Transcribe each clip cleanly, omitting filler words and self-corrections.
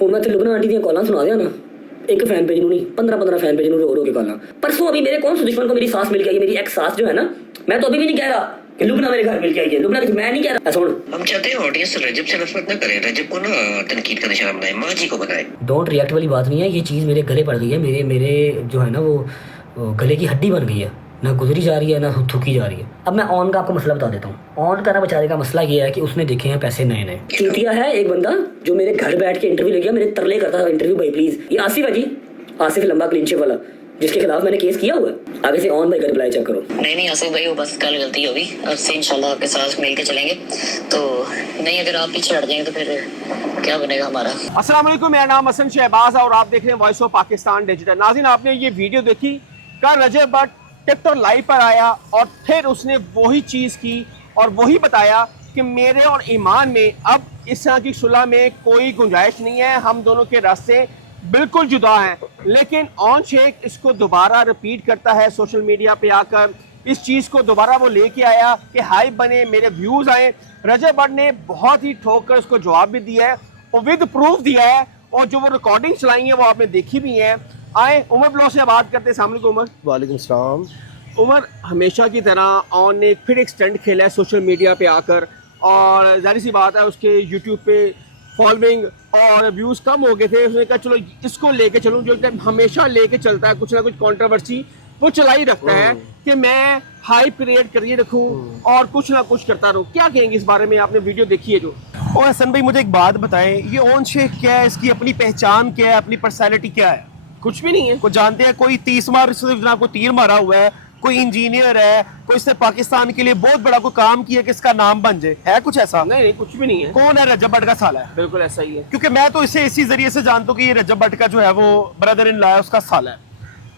ਹੁਣ मैं लुबना आंटी दी कॉलां सुना दिया ना, एक फैन पेज नहीं 15-15 फैन पेज रो के कॉलां। परसों अभी मेरे कौन से दुश्मन को मेरी सास मिल के आई, मेरी एक्स सास जो है ना, मैं तो अभी भी नहीं कह रहा कि लुबना मेरे घर मिल के आई है। लुबना मैं नहीं कह रहा। सुन, हम चाहते हैं ऑडियंस रजब से नफरत न करे, रजब को ना तनकीद का निशाना बनाए, माँ जी को बनाए। डोंट रिएक्ट वाली बात नहीं है, ये चीज़ मेरे गले पड़ गई है, मेरे जो है ना वो गले की हड्डी बन गई है, ना गुजरी जा रही है ना थूकी जा रही है। अब मैं ऑन का आपको मसला बता देता हूँ। ऑन का ना बेचारे का मसला ये है कि उसने देखे हैं पैसे नए नए। चूतिया है एक बंदा जो मेरे घर बैठ के इंटरव्यू ले गया, मेरे तरले करता था इंटरव्यू भाई प्लीज। ये आसिफ है जी, आसिफ लंबा क्लीनशिप वाला, जिसके खिलाफ मैंने केस किया हुआ है। आगे से ऑन भाई का रिप्लाई चेक करो। नहीं आसिफ भाई, वो बस कल गलती होगी, अब से इंशाल्लाह आपके साथ मिल के चलेंगे। तो नहीं, अगर आप पीछे हट जाएंगे तो फिर क्या बनेगा हमारा। अस्सलाम वालेकुम, मेरा नाम हसन शहबाज है और आप देख रहे हैं वॉइस ऑफ पाकिस्तान डिजिटल। नाज़रीन, आपने ये वीडियो देखी, कल रजब भट्ट टिकटॉक लाइव पर आया और फिर उसने वही चीज़ की और वही बताया कि मेरे और ईमान में अब इस तरह की सुलह में कोई गुंजाइश नहीं है, हम दोनों के रास्ते बिल्कुल जुदा हैं। लेकिन ऑन शेख इसको दोबारा रिपीट करता है सोशल मीडिया पे आकर, इस चीज़ को दोबारा वो लेके आया कि हाइप बने, मेरे व्यूज़ आए। रजब भट्ट ने बहुत ही ठोक कर उसको जवाब भी दिया है और विद प्रूफ दिया है, और जो वो रिकॉर्डिंग चलाई है वो आपने देखी भी है। आए उमर ब्लॉग से बात करते हैं। सामने को उमर। वालेकुम सलाम। उमर, हमेशा की तरह ऑन ने फिर एक स्टंट खेला है सोशल मीडिया पे आकर, और जाहिर सी बात है उसके यूट्यूब पे फॉलोइंग और व्यूज़ कम हो गए थे। उसने कहा चलो इसको लेके चलूँ, जो हमेशा लेके चलता है कुछ ना कुछ कंट्रोवर्सी वो चला ही रखता है कि मैं हाइप क्रिएट करिए रखूँ और कुछ ना कुछ करता रहूँ। क्या कहेंगे इस बारे में? आपने वीडियो देखी है जो। और हसन भाई मुझे एक बात बताएं, ये ओन शेख क्या है, इसकी अपनी पहचान क्या है, अपनी पर्सनैलिटी क्या है? कुछ भी नहीं है। को जानते हैं कोई 30 मार को तीर मारा हुआ है, कोई इंजीनियर है, कोई इसने पाकिस्तान के लिए बहुत बड़ा कोई काम किया कि इसका नाम बन जाए, है कुछ ऐसा? नहीं, कुछ भी नहीं है। कौन है? रजब भट्ट का साला है। बिल्कुल ऐसा ही है, क्योंकि मैं तो इसे इसी जरिए से जानता हूँ कि ये रजब भट्ट का जो है वो ब्रदर इन लॉ है, उसका साला है।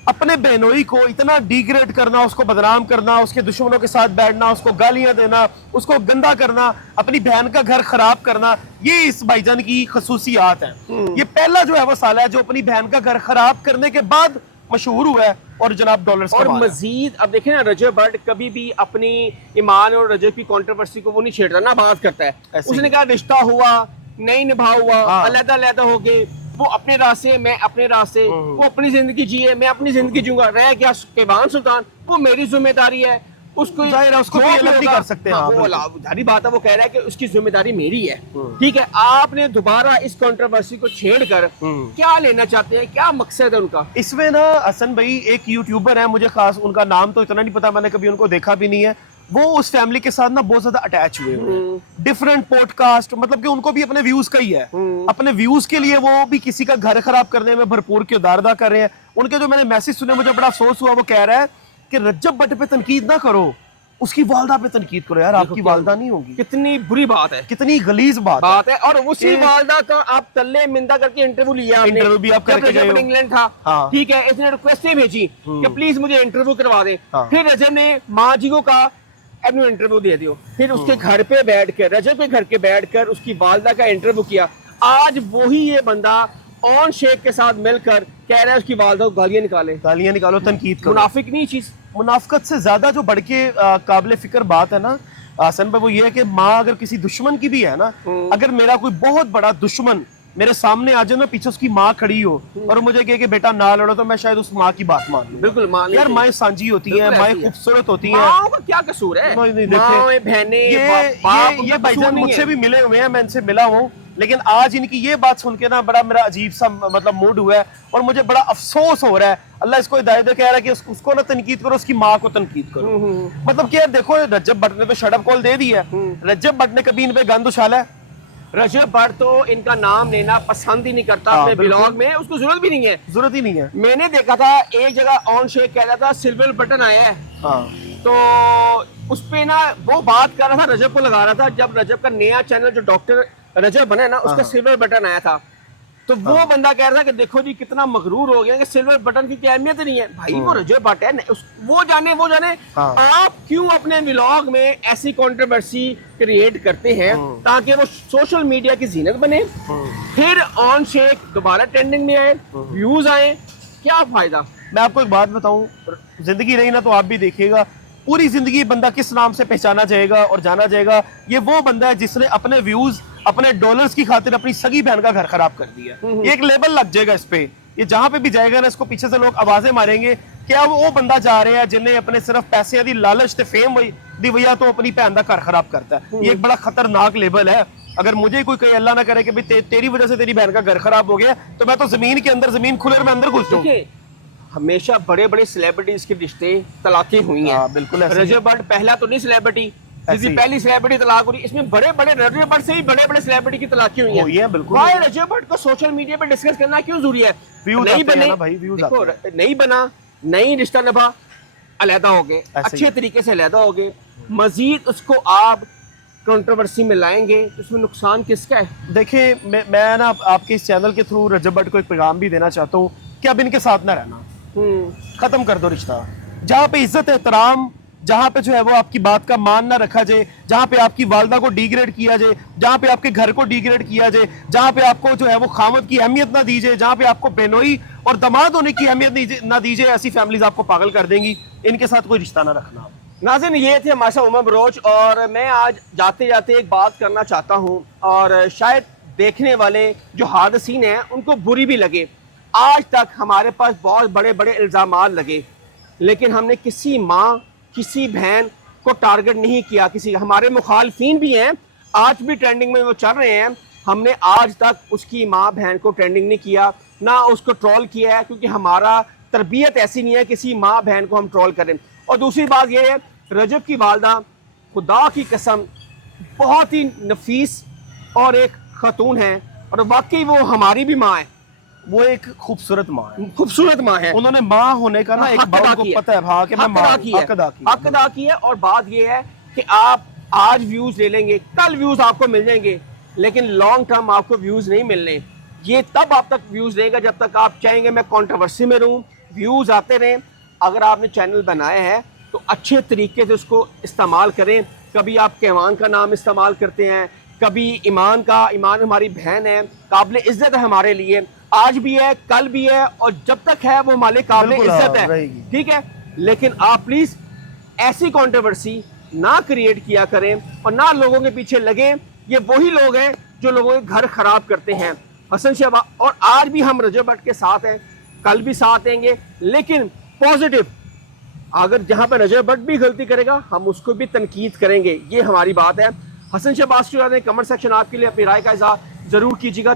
अपने बहनोई को इतना डिग्रेड करना, उसको बदनाम करना, उसके दुश्मनों के साथ बैठना, उसको गालियां देना, उसको गंदा करना, अपनी बहन का घर खराब करना, ये इस भाईजान की खसूसियात है। ये पहला जो है वो साला है जो अपनी बहन का घर खराब करने के बाद मशहूर हुआ है और जनाब डॉलर्स और मजीद। अब देखें ना, रजब भट्ट कभी भी अपनी ईमान और रजब की कंट्रोवर्सी को वो नहीं छेड़ता ना, बात करता है। उसने कहा रिश्ता हुआ नहीं निभा हुआ, अलग अलग हो गए, वो अपने रास्ते मैं अपने रास्ते, वो अपनी जिंदगी जिए मैं अपनी जिंदगी जीऊंगा। रह गया केबान सुल्तान, वो मेरी जिम्मेदारी है, उसको उसको अलग नहीं कर सकते। हाँ, वो जारी बात है, वो कह रहा है कि उसकी जिम्मेदारी मेरी है। ठीक है, आपने दोबारा इस कंट्रोवर्सी को छेड़कर क्या लेना चाहते हैं, क्या मकसद है उनका इसमें? ना हसन भाई एक यूट्यूबर है, मुझे खास उनका नाम तो इतना नहीं पता, मैंने कभी उनको देखा भी नहीं है। वो उस फैमिली के साथ ना बहुत ज्यादा अटैच हुए हैं, डिफरेंट पॉडकास्ट, मतलब कि उनको भी अपने व्यूज का ही है, अपने व्यूज के लिए वो भी किसी का घर खराब करने में भरपूर किरदार अदा कर रहे हैं। उनके जो मैंने मैसेज सुने मुझे बड़ा अफसोस हुआ। वो कह रहा है कि रजब भट्ट पे तनकीद ना करो, उसकी वालदा पे तनकीद करो। यार आपकी वालदा नहीं होगी, कितनी बुरी बात है, कितनी गलीज बात है। और उसी वालदा का आप तल्ले मिंदा करके इंटरव्यू लिया, इंटरव्यू भी आप करके गए हो। इंग्लैंड था। हाँ। ठीक है, इसने रिक्वेस्ट भेजी कि प्लीज मुझे इंटरव्यू करवा दे। फिर रजब ने माँ जी को कहा अपने इंटरव्यू दे दियो। फिर उसके घर पे बैठ कर, रजब के घर के बैठ कर उसकी वालदा का इंटरव्यू किया। आज वही ये बंदा ऑन शेख के साथ मिलकर कह रहा है उसकी वालदा को गालियां निकालो, तनकीद करो। मुनाफिक नहीं चीज, मुनाफिकत से ज्यादा जो बढ़ के काबिल फिक्र बात है ना हसन भाई, वो ये है कि माँ अगर किसी दुश्मन की भी है ना, अगर मेरा कोई बहुत बड़ा दुश्मन मेरे सामने आ जाए ना, पीछे उसकी माँ खड़ी हो और मुझे कहे कि बेटा ना लड़ो, तो मैं शायद उस माँ की बात मान लूं। बिल्कुल मान। यार माएँ सांझी होती हैं, माएँ खूबसूरत होती हैं, माँओं का क्या कसूर है? माँ बहनें ये भाईजान मुझसे भी मिले हुए हैं, मैं इनसे मिला हूँ, लेकिन आज इनकी ये बात सुन के ना बड़ा मेरा अजीब सा मतलब मूड हुआ है और मुझे बड़ा अफसोस हो रहा है। अल्लाह इसको हिदायत दे, कह रहा है कि उसको ना तनकीद करो, उसकी माँ को तनकीद करो। मतलब क्या, देखो रजब भट्ट ने तो शट अप कॉल दे दी है, रजब भट्ट ने कभी इन पे गंद उछाला है? रजब भट्ट तो इनका नाम लेना पसंद ही नहीं करता अपने ब्लॉग में, उसको जरूरत भी नहीं है, जरूरत ही नहीं है। मैंने देखा था एक जगह ऑन शेख कह रहा था सिल्वर बटन आया है, तो उस पे ना वो बात कर रहा था, रजब को लगा रहा था। जब रजब का नया चैनल जो डॉक्टर रजब बना है ना, उसका सिल्वर बटन आया था, तो वो बंदा कह रहा था कि देखो जी कितना मगरूर हो गया कि सिल्वर बटन की क्या अहमियत नहीं है। भाई वो रजब भट्ट है, वो जाने आप क्यों अपने व्लॉग में ऐसी कंट्रोवर्सी क्रिएट करते हैं ताकि वो सोशल मीडिया की जीनत बने, फिर ऑन शेख दोबारा ट्रेंडिंग में आए, व्यूज आए, क्या फायदा? मैं आपको एक बात बताऊं, जिंदगी रही ना तो आप भी देखिएगा, पूरी जिंदगी बंदा किस नाम से पहचाना जाएगा और जाना जाएगा, ये वो बंदा है जिसने अपने व्यूज अपने डॉलर्स की खातिर अपनी सगी बहन का घर खराब कर दिया। ये एक लेबल लग जाएगा इस पे, ये जहां पे भी जाएगा ना, इसको पीछे से लोग आवाजें मारेंगे कि अब वो बंदा जा रहे हैं जिन्हें अपने सिर्फ पैसे दी लालच ते फेम दी वजह तो अपनी भैन का घर खराब करता है। ये एक बड़ा खतरनाक लेबल है। अगर मुझे कोई कहे अल्लाह ना करे कि भाई तेरी वजह से तेरी बहन का घर खराब हो गया, तो मैं तो जमीन के अंदर, जमीन खुले में अंदर घुस जाऊं। देखिए, हमेशा बड़े बड़े सेलिब्रिटीज के रिश्ते तलाकें हुई हैं। हाँ, बिल्कुल ऐसे ही है। रजब भट्ट पहला तो नहीं सेलिब्रिटी, ऐसे जिसकी ही। पहली सेलिब्रिटी तलाक हुई, इसमें बड़े बड़े रजब भट्ट से ही बड़े बड़े सेलिब्रिटी की तलाकें हुई हुई हैं, बिल्कुल। भाई रजब भट्ट को सोशल मीडिया पे डिस्कस करना क्यों जरूरी है? Views नहीं आते हैं बने ना भाई, views देखो, आते नहीं बना, नहीं रिश्ता निभा, अलहदा हो गए, ऐसे अच्छे ही। तरीके से अलहदा हो गए, मजीद उसको आप कंट्रोवर्सी में लाएंगे तो उसमें नुकसान किसका है? देखिए, मैं ना आपके इस चैनल के थ्रू रजब भट्ट को एक पैगाम भी देना चाहता हूँ कि अब इनके साथ ना रहना, खत्म कर दो रिश्ता। जहाँ पे इज्जत एहतराम, जहाँ पे जो है वो आपकी बात का मान ना रखा जाए, जहाँ पे आपकी वालदा को डिग्रेड किया जाए, जहाँ पे आपके घर को डिग्रेड किया जाए, जहाँ पे आपको जो है वो खामद की अहमियत ना दी जाए, जहाँ पे आपको बेनोई और दामाद होने की अहमियत ना दी जाए, ऐसी फैमिलीज आपको पागल कर देंगी। इनके साथ कोई रिश्ता ना रखना। नाज़रीन, ये थे हमारे साथ उमर बरोच, और मैं आज जाते जाते एक बात करना चाहता हूँ, और शायद देखने वाले जो हादसीन हैं उनको बुरी भी लगे। आज तक हमारे पास बहुत बड़े बड़े इल्ज़ामात लगे, लेकिन हमने किसी माँ, किसी बहन को टारगेट नहीं किया। किसी, हमारे मुखालफिन भी हैं, आज भी ट्रेंडिंग में वो चल रहे हैं, हमने आज तक उसकी माँ बहन को ट्रेंडिंग नहीं किया, ना उसको ट्रोल किया है, क्योंकि हमारा तरबियत ऐसी नहीं है किसी माँ बहन को हम ट्रोल करें। और दूसरी बात यह है, रजब की वालदा खुदा की कसम बहुत ही नफीस और एक खातून है, और वाकई वो हमारी भी माँ है, वो एक खूबसूरत माँ है, खूबसूरत माँ है। उन्होंने माँ होने का ना एक हक अदा को किया। पता है हाँ कि मैं हक माँ अदा हूँ, किया, हक अदा किया। हक अदा किया। और बात यह है कि आप आज व्यूज ले लेंगे, कल व्यूज आपको मिल जाएंगे, लेकिन लॉन्ग टर्म आपको व्यूज नहीं मिलने। ये तब आप तक व्यूज लेगा जब तक आप चाहेंगे मैं कंट्रोवर्सी में रहूं, व्यूज आते रहें। अगर आपने चैनल बनाया है तो अच्छे तरीके से उसको इस्तेमाल करें। कभी आप कैवान का नाम इस्तेमाल करते हैं, कभी ईमान का, ईमान हमारी बहन है, काबिल इज्जत है हमारे लिए, आज भी है, कल भी है, और जब तक है वो हमारे काबिल बिल्कुल, इज्जत हाँ, है, रहेगी। ठीक है। लेकिन आप प्लीज ऐसी कंट्रोवर्सी ना क्रिएट किया करें और ना लोगों के पीछे लगे। ये वही लोग हैं जो लोगों के घर खराब करते हैं। हसन शहबाज, और आज भी हम रजब भट्ट के साथ हैं, कल भी साथ देंगे, लेकिन पॉजिटिव। अगर जहां पर रजब भट्ट भी गलती करेगा हम उसको भी तनकीद करेंगे, ये हमारी बात है। हसन शहबाज के कमेंट सेक्शन आपके लिए अपनी राय का इज़हार जरूर कीजिएगा।